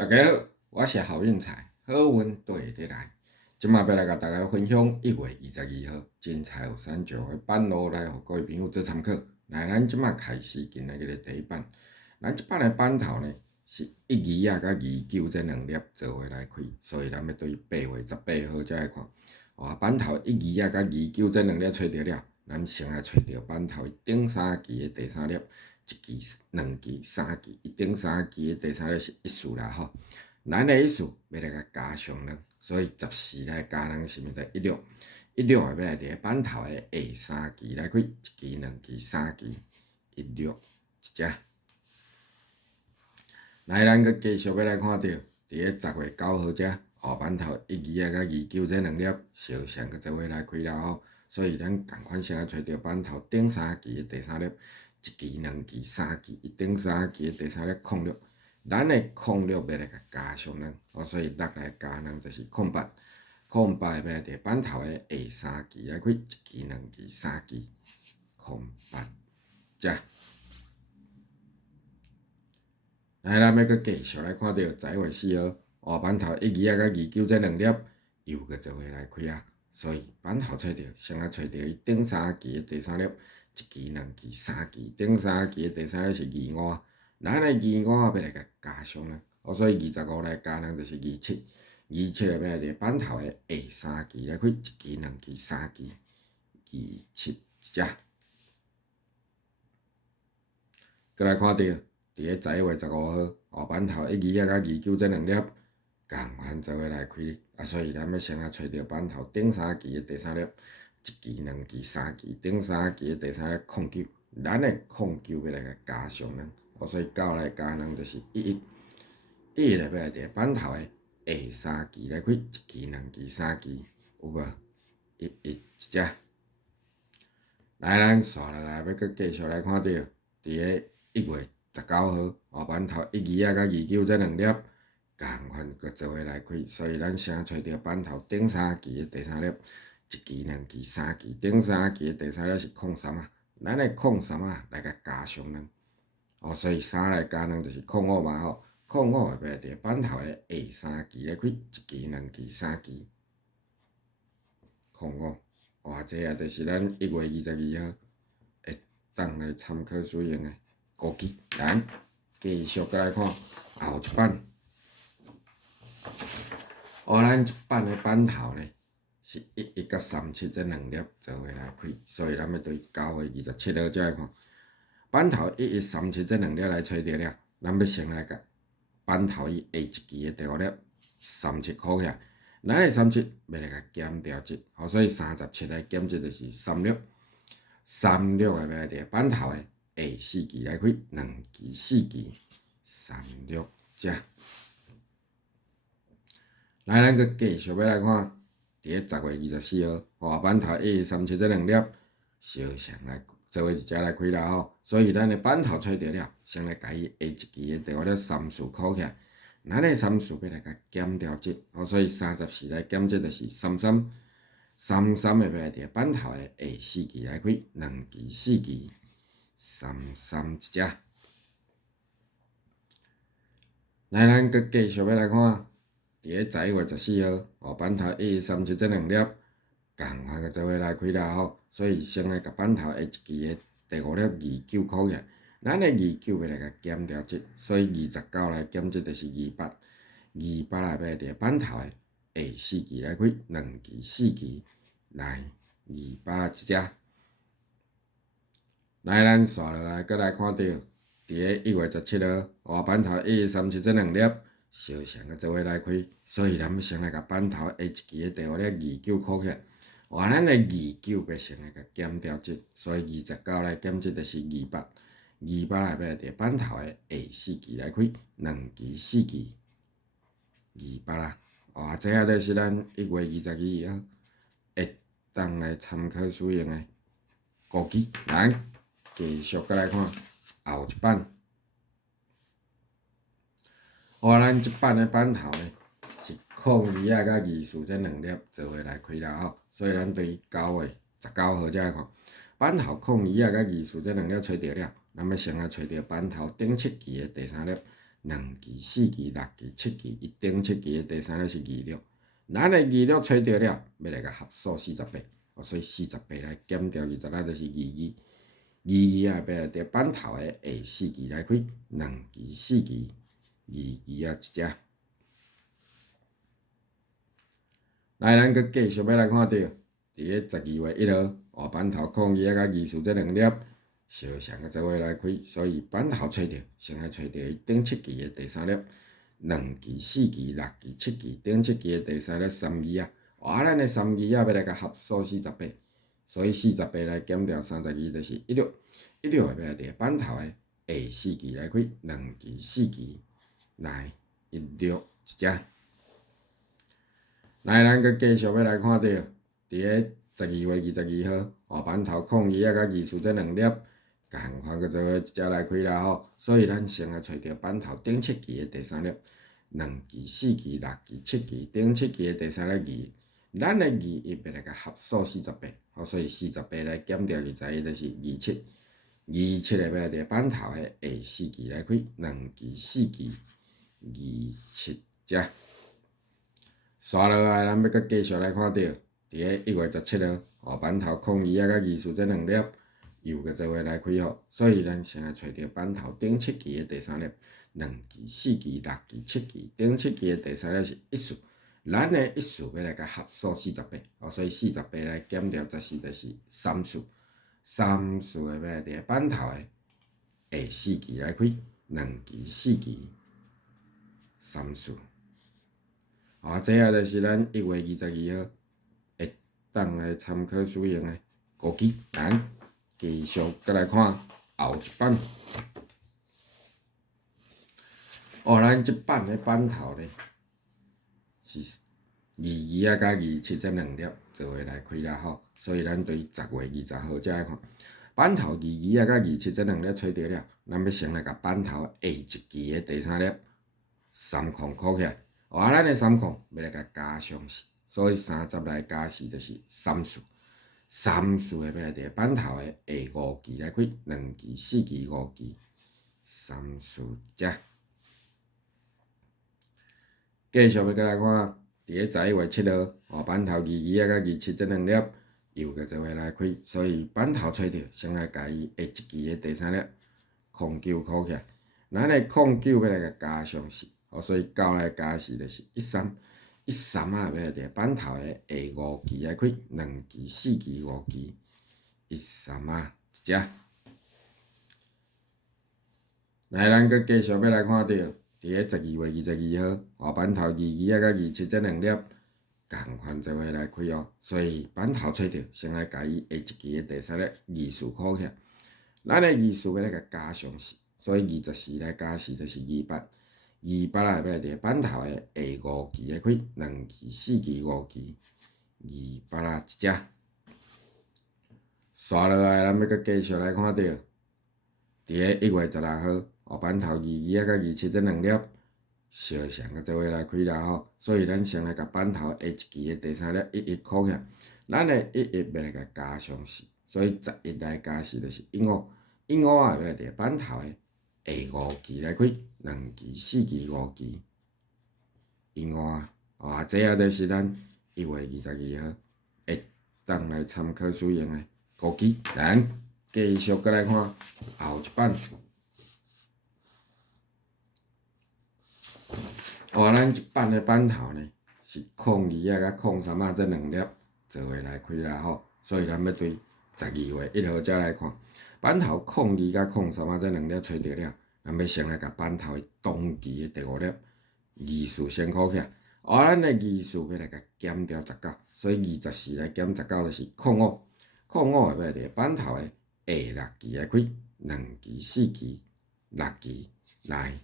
大家好，我是侯应才，好运对得来。今麦要来甲大家分享1月22号真彩有三石的版路来，互各位朋友做参考。来，咱即麦开始今仔日的第一版。咱即版的版头呢是1、2甲29这两粒做伙来开，所以咱要对8月18号才来看。版头1、2甲29这两粒找着了，咱先来找着版头顶3期的第三粒。1期、2期、3期，顶3期的第三粒是一数啦吼。咱的一数要来甲加上两，所以14来加两是毋是16？16要来伫版头的下3期来开，1期、2期、3期，16一只。来，咱阁继续要来看到，伫个10月9号遮，版头1、2甲29这两粒相相阁做伙来开啦吼。所以咱共款先来找着版头顶3期的第三粒。1期、2期、3期，顶3期的第三粒06，咱的06要来甲加上咱，所以6来加咱就是08，08要来伫版头的下3期来开，1期、2期、3期，08遮。来，咱要阁继續來看到10月4號，版頭1、2甲29這兩粒又閣做伙來開啊，所以版頭找着，先來找着伊頂3期的第三粒。1期、2期、3期，頂3期的第三粒是25，咱的25要來甲加上咱，所以25來加咱就是27，27要來伫版頭的下3期來開，1期、2期、3期，27只。再來看到，伫個11月15號，版頭1、2甲29這兩粒共款做伙來開，所以咱要先來找着版頭頂3期的第三粒。1期、2期、3期，頂3期的第三粒09，咱的09要來甲加上咱，所以9來加咱就是11要來伫版頭的下3期來開，1期、2期、3期，有無？11一只。來，咱刷落來要閣繼續來看到，佇個1月19號，版頭1、2甲29這兩粒共款閣做伙來開，所以咱先找着版頭頂3期的第三粒。1期、2期、3期，頂3期的第三粒是03，咱的03來甲加上咱，所以3來加咱就是05嘛吼，05要來伫版頭的下3期來開，1期、2期、3期，05，這也就是咱1月22號會當來參考使用的估計。咱繼續閣來看後一版，咱一版的版頭呢。是11甲37這兩粒做伙來開，所以咱要對9月27號才來看。版頭11、37這兩粒來找着了，咱要先來甲版頭伊下1期的第5粒37扣起來，咱的37要來甲減掉1，所以37來減1就是36要來伫版頭的下4期來開，2期、4期36只。來，咱閣繼續要來看。伫個10月24號，版頭1、37這兩粒相相來做伙一隻來開啦吼，所以咱的版頭找着了，先來甲伊下1期的第5粒34扣起來，咱的34要來甲減掉1，所以34來減1就是33要來伫版頭的下4期來開，2期、4期33一隻。來，咱閣繼續要來看。伫個11月14號，版頭1、37這兩粒共款個做伙來開啦吼，所以先來甲版頭下1期的第5粒29扣起來，咱的29要來甲減掉1，所以29來減1就是28來伫版頭的下4期來開，2期、4期來28一隻。來，咱刷落來閣來看到，佇個1月17號，版頭1、37這兩粒。相相個做伙來開，所以咱要先來甲版頭下1期的第5粒29扣起來，咱的29要先來甲減掉1，所以29來減1就是28來伫版頭的下4期來開，2期、4期28啦，這也就是咱1月22號會當來參考使用的估計。咱繼續閣來看後一版。咱即版的版頭呢是02甲24這兩粒做伙來開啦吼，所以咱對9月19號才來看。版頭02甲24這兩粒找着了，咱要先來找着版頭頂7期的第三粒2期、4期、6期、7期，伊顶7期的第三粒是26，咱的26找到了，要来甲合数48，所以48来减掉28就是22，22也要来伫板头的下4期来开，2期、4期、22啊一只。来，咱佮继续要来看到，伫个12月1号，板头02甲24这2粒相像个做伙来开，所以板头找到，先爱找到伊顶7期的第三粒，2期、4期、6期、7期，顶7期的第三粒32啊，咱的32啊要来甲合数48，所以48来减掉32就是16，16要来伫板头的下4期来开，2期、4期，来16一只。来，咱佮继续要来看到，伫个12月22号，板头02啊甲24这2粒，共款个做伙一只来开啦吼。所以咱先来找到板头顶7期的第三粒，2期、4期、6期、7期，顶7期的第三粒2，咱的21要来甲合数48，所以48来减掉21就是27，27个要来伫板头的下4期来开，2期、4期、27只。刷落来，咱要佮继续来看到，伫个1月17号，板头02啊甲24这2粒又佮做伙来开吼，所以咱先来找到板头顶7期的第三粒，2期、4期、6期、7期，顶7期的第三粒是14，咱的14要来甲合数48，所以48来减掉14就是34，34个要来伫板头的下4期来开，2期、4期、34。这就是咱1月22号会当来参考使用的估计。咱继续再来看后一版。咱即版的版头咧是22啊甲27这2粒做伙来开啦吼，所以咱对10月20号才来看。版头22啊甲27这2粒找到了，咱要先来甲版头下1期的第三粒3空扣起来。咱的3空要来甲加上4，所以30来加4就是34，34个要来伫板头的下5期来开，2期、4期、5期，34只。继续要再来看，伫个11月7号，板头22啊甲27这2粒又个做伙来开，所以板头找到，先来甲伊下1期的第三粒09扣起来，咱的09要来甲加上4。所以9来加4就是13，13啊要来伫板头的下5期来开，2期、4期、5期，13啊一只。来，咱佮继续要来看到，伫个12月22号，板头22啊甲27这2粒共款做伙来开哦。所以板头找到，先来甲伊下1期的第三粒24扣起来，咱的24要来甲加上4，所以24来加4就是28啊，要来伫板头的下5期来开，2期、4期、5期，28啊一只。刷落来，咱要佮继续来看到，伫个1月16号，板头22啊甲27这2粒相像个做伙来开啦吼，所以咱先来甲板头下1期的第三粒11扣起来，咱的11要来甲加上4，所以11来加4就是15，15啊要来伫板头的下5期来开，2期、4期、5期，15啊，这就是咱1月22号会当来参考使用的估计。咱继续再来看后一版。咱即版的版头呢是02啊甲03啊这2粒做伙来开啦吼，所以咱要对12月1号才来看。版头02甲03啊这2粒找到了，咱要先来甲版头的当期的第5粒24先扣起来。咱的24要来甲减掉19，所以24来减19就是05，05要来伫版头的下6期来开，2期、4期、6期，来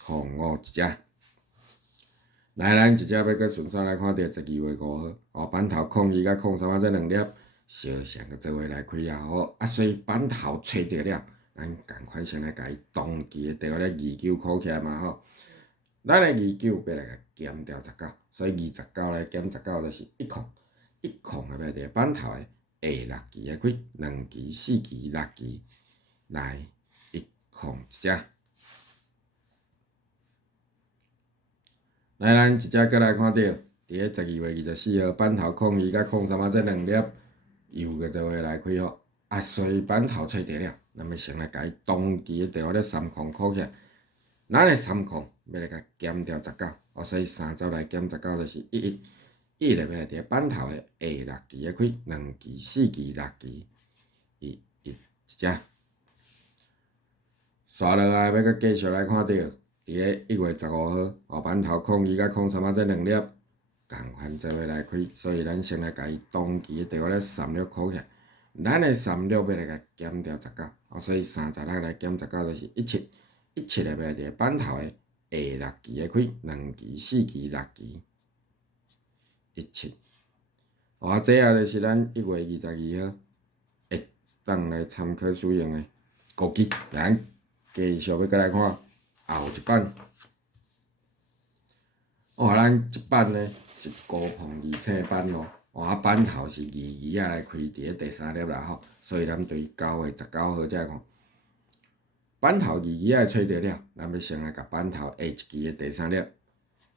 05一只。来，咱一只要搁顺续来看到12月5号，板头02甲03啊这2粒相像个做伙来开啊吼，所以板头找到了，咱共款先来甲伊当期的第5粒29扣起来嘛吼。咱的29要来甲减掉19，所以29来减19就是10，10要来伫板头的下6期来开，2期、4期、6期，来10一只。来，咱一只再来看到，伫咧12月24号，板头02甲03啊，这2粒又个做伙来开吼。啊，所以板头找着了，咱要先来甲伊当期的电话咧3箍起来。咱的3箍要来甲减掉19，所以30来减19就是11。11就要伫咧板头的下6期的开，2期、4期、6期，1一只。刷落来要阁继续来看到，伫咧1月15号，板头02甲03啊，这2粒共款做伙来开，所以咱先来甲伊当期的电话咧36箍起来。咱的36要来甲减掉19，所以30来减19就是17。17就要伫咧板头的下6期的开，2期、4期、6期，17。这就是咱1月22号会当来参考使用的估计。咱继续要阁来看后一版。咱即版呢是高碰二青版咯。板头是22来开伫咧第3粒啦吼，所以咱对9月19号才看。板头22找着了，咱要先来甲板头下一期的第3粒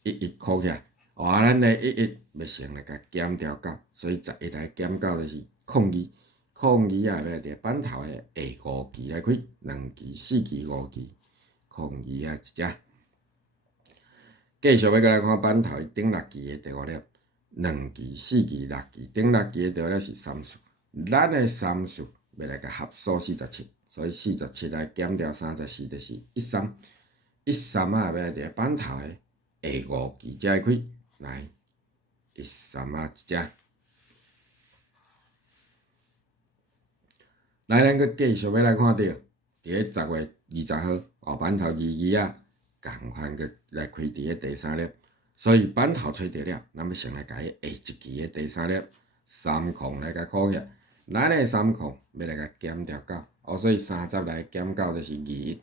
11箍起来。咱的11要先来甲减掉9，所以11来减9就是02。02要伫咧板头的下5期来开，2期、4期、5期，02一只。继续要来看板头顶6期的第5粒，2期、4期、6期，顶6期的第5粒是30。咱的30要来甲合数47，所以47来减掉34就是13。13要伫咧板头的下5期才会开，来13一只。来，咱阁继续要来看到，伫咧10月20号，板头22共款阁来开伫咧第3粒，所以板头找着了，咱要先来甲伊下一期的第3粒3箍来甲箍起来。咱的3箍要来甲减掉9，所以30来减9就是21。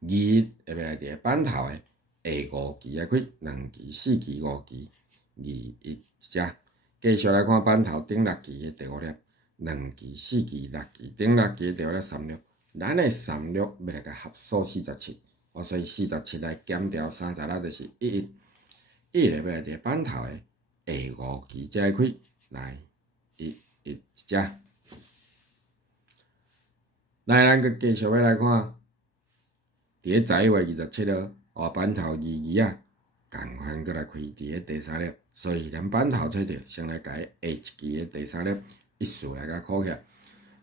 21要来伫咧板头的下5期来开，2期、4期、5期，21一只。继续来看板头顶6期的第5粒，2期、4期、6期，顶6期的第5粒36。咱的36要来甲合数47。所以47来减掉36就是11。11要来伫板头的下5期才会开，来11一只。来，咱阁继续要来看，伫咧11月27号，板头22共款阁来开伫咧第3粒，所以咱板头找着，先来甲伊下一期的第3粒14来甲箍起来。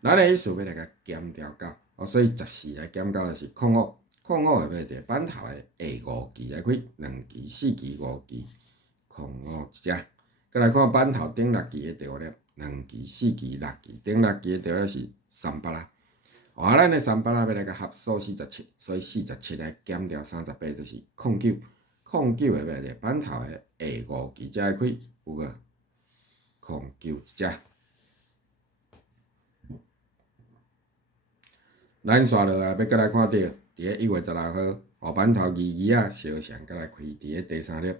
咱的14要来甲减掉9，所以14来减9就是05。05要伫板头的下5期来开，2期、4期、5期，05一只。再来看板头顶6期的第5粒，2期、4期、6期，顶6期的第5粒是38啦。咱的38要来甲合数47，所以47来减掉38就是09。09要伫咧板头的下5期才会开，有无？09一只。咱刷落来要阁来看到，伫咧1月16号，板头22小翔阁来开伫咧第3粒，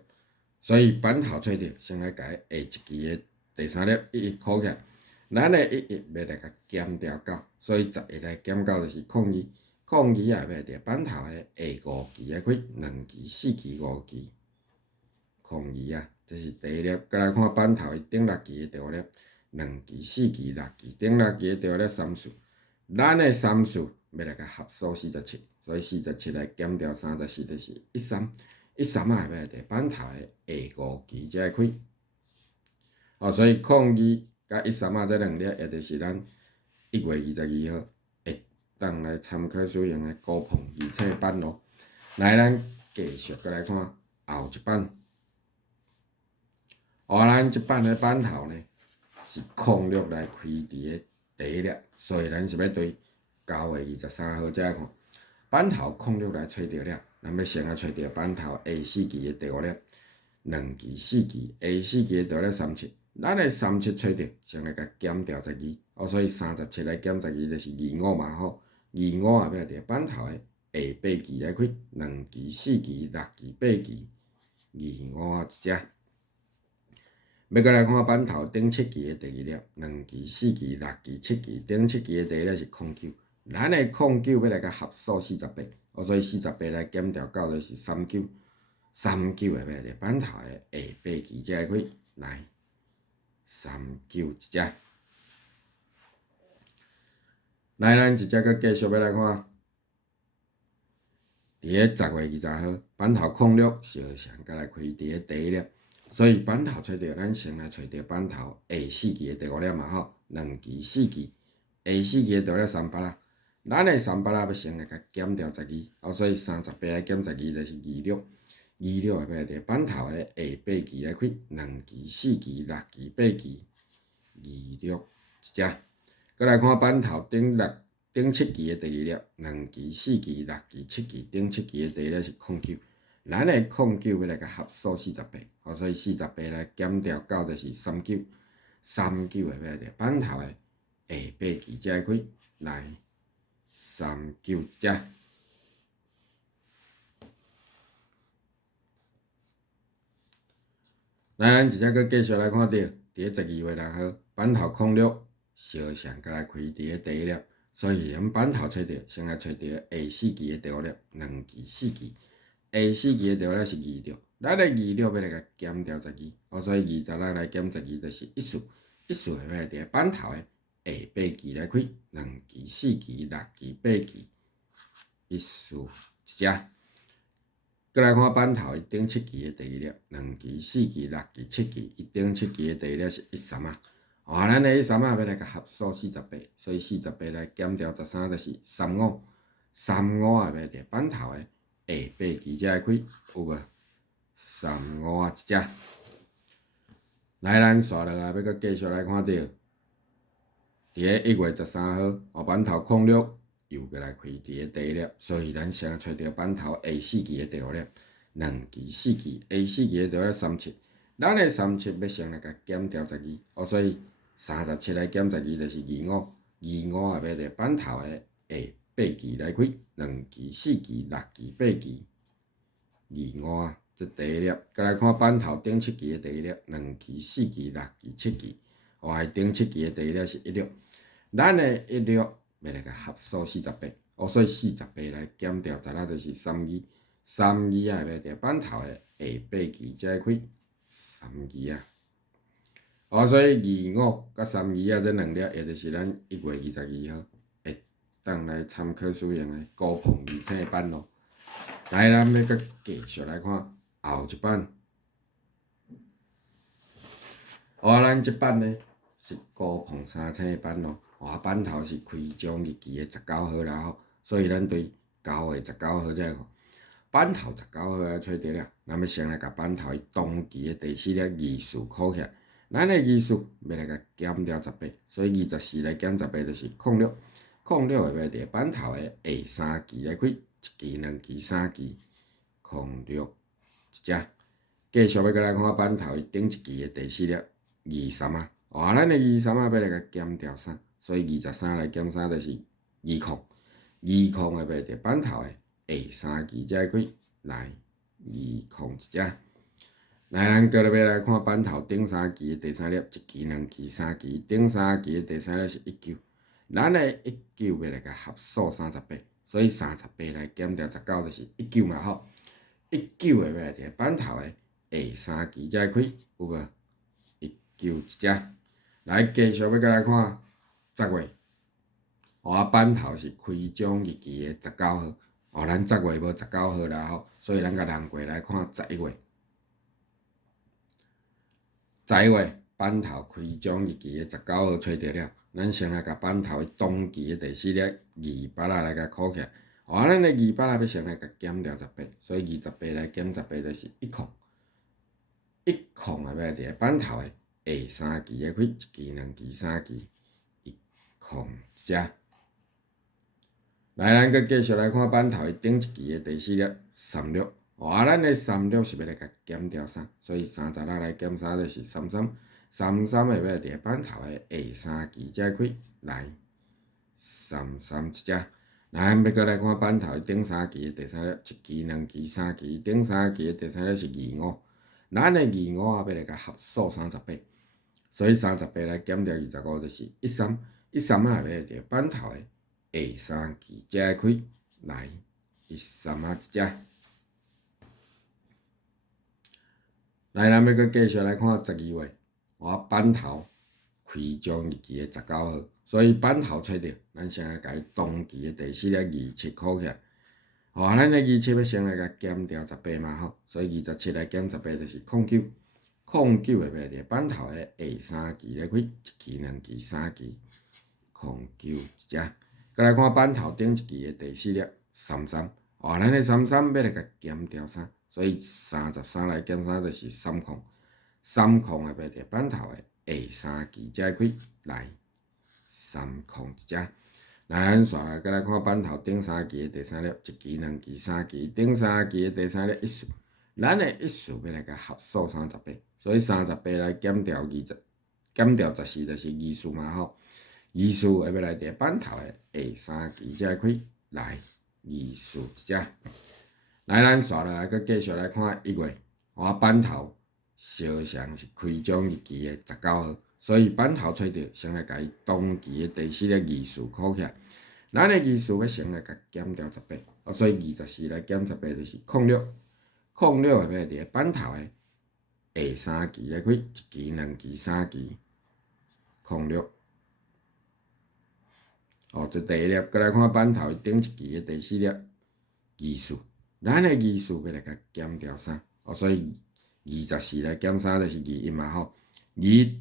所以板头找着，先来甲伊下一期的第3粒11箍起来。咱的11要来甲减掉9，所以11来减9就是02。02要伫咧板头的下5期来开，2期、4期、5期，02这是第1粒。再来看板头的顶6期的第5粒，2期、4期、6期，顶6期的第5粒34。咱的34要来甲合数47，所以47来减掉34就是13。13要伫咧板头的下5期才会开。所以02甲13这2粒，也就是咱1月22号会当来参考使用的高碰二青版咯。来，咱继续阁来看后一版。咱即版的板头呢是06来开伫咧第1粒，所以咱是要对9月23号才看。板头06来找着了，咱要先来找着板头下4期的第5粒，2期、4期，下4期的第5粒37。咱的37找着，先来甲减掉12，所以37来减12就是25嘛吼。25要伫咧板头的下8期来开，2期、4期、6期、8期，25一只。要阁来看板头顶7期的第2粒，2期、4期、6期、7期，顶7期的第1粒是09。咱的09要来甲合数48，所以48来减掉9就是39。39下尾伫板头的下八支才会开，来39一只。来，咱一只佫继续要来看，伫个10月20号，板头06小翔佮来开伫个第一粒，所以板头找着，咱先来找着板头下4支的第5粒嘛吼，2支4支，下4支的第5粒38啊，咱的38啊要先来甲减掉12，所以38减12就是26，26下尾伫板头的下8支来开，2支4支6支8支，26一只。再来看板头顶7支的第2粒，2支4支6支7支，顶7支的第1粒是09，咱的09要来甲合数48，所以48来减掉9就是39，39下尾伫板头的下8支才会开，来39一只。来，咱一只佫继续来看到，伫个12月6号，板头06小翔佮来开伫个第1粒，所以咱板头找着，先来找着下4支的第5粒，2支4支，下4支的第5粒是26，咱的26要来甲减掉12，所以20咱来减12就是14，14下尾伫个板头的下8支来开，2支4支6支8支，14一只。再来看板头，伊顶7支的第1粒，2支4支6支7支，伊顶7支的第1粒是13啊。咱的13啊要来甲合数48，所以48来减掉13就是35，35下尾伫板头的下8支才会开，有无？35啊一只。来，咱刷落来要佫继续来看到，伫个1月13号，板头06。又过来开伫个第1粒，所以咱先找着板头下4支的第5粒，2支4支，下4支的第5粒37，咱的37要先来甲减掉12，所以37来减12就是25，25下尾伫板头的下8支来开，2支4支6支8支，25啊，这第1粒。再来看板头顶7支的第1粒，2支4支6支7支，顶7支的第1粒是16，咱的16。要来甲合数48，所以48来减掉10就是32，32下尾伫板头的下8支才会开32啊。所以25甲32啊这2粒，也就是咱1月22号会当来参考使用的高碰二青版咯。来，咱要佫继续来看后一版，咱这版呢是高碰3青版咯。板头是开奖日期的19号啦吼，所以咱对9月19号才看。板头19号啊找着了，咱要先来甲板头伊当期的第4粒24考起来，咱的24要来甲减掉18，所以24来减18就是06，06下尾伫板头的下3支来开，1支2支3支，06一只。继续要佫来看板头伊顶1支的第4粒23啊，咱的23啊要来甲减掉3。所以23来减3就是20，20下尾伫板头的下3支才会开，来20一只。来，咱搁要来看板头顶3支的第3粒，1支2支3支，顶3支的第3粒是19，咱的19要来甲合数38，所以38来减掉19就是19嘛吼，19下尾伫板头的下3支才会开，有无？19一只。来，继续要搁来看。10月，板头是开奖日期的19号，咱10月无19号啦吼，所以咱甲人过来看11月。11月板头开奖日期的19号找着了，咱先来甲板头当期的第4粒28啊来甲考起来，咱的28啊要先来甲减掉18，所以28来减18就是1，1下尾伫板头的下3支来开，1支2支3支。1只。来，咱搁继续来看板头顶1支的第4粒36，咱的36是要来甲减掉3，所以30来减3就是33，33下尾伫板头的下3支才开，来33一只。来，咱要搁来看板头顶3支的第3粒，1支2支3支，顶3支的第3粒是25，咱的25啊要来甲合数38，所以38来减掉25就是13下尾伫板头的下3支才会开，来13啊一只。来，咱要阁继續來看12月，板頭開獎日期的19號，所以板頭找到，咱先來甲伊當期的第4粒27箍起來。咱的27要先來甲減掉18嘛吼，所以27來減18就是09，09會袂佇板頭的下3期咧開，1期、2期、3期，09一隻。再來看板頭頂一期的第4粒33，咱的33要來甲減掉3。所以33來減3就是3空會袂佇板頭的下3期才會開來3空一隻。來咱刷來，再來看板頭頂3期的第3粒，1期、2期、3期，頂3期的第3粒1數，咱的1數要來甲合數38，所以38來減掉20，減掉14就是2數嘛吼，2數會要來佇板頭的下3期才會開來2數一隻。來，咱刷落來，閣繼續來看1月，板頭相像是開獎日期的19號，所以板頭找到，先來甲伊當期的第4粒24箍起來。咱的24要先來甲減掉18，所以24來減18就是06，會要佇板頭的下3期來開1期、2期、3期，06。這第一粒，閣來看板頭頂1期的第4粒24。咱的24要來甲減掉3，所以24來減3就是21嘛吼，21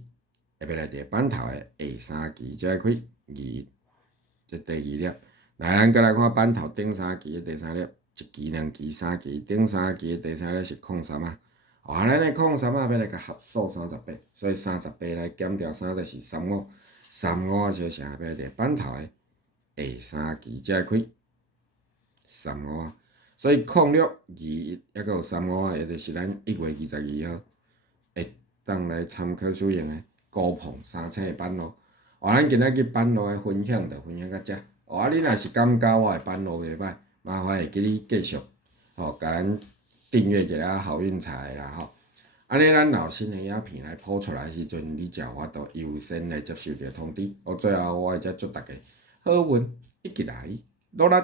會要來佇板頭的下3期才會開21，這第2粒。來，咱閣來看板頭頂3期的第3粒，1期、2期、3期，頂3期的第3粒是03啊，咱的03要來甲合數38，所以38來減掉3就是35小成要來佇板頭的下3期才會開35。所以06、21還佫有35，也就是咱1月22號會當來參考使用的高鵬3星的板路。咱今仔日板路的分享就分享到這。你若是感覺我的板路袂歹，麻煩會記你繼續甲咱訂閱一下好運財啦吼。安尼咱有新的影片來鋪出來的時陣，你才有法度優先來接受到通知。最後我會再祝大家好運一起來，努力。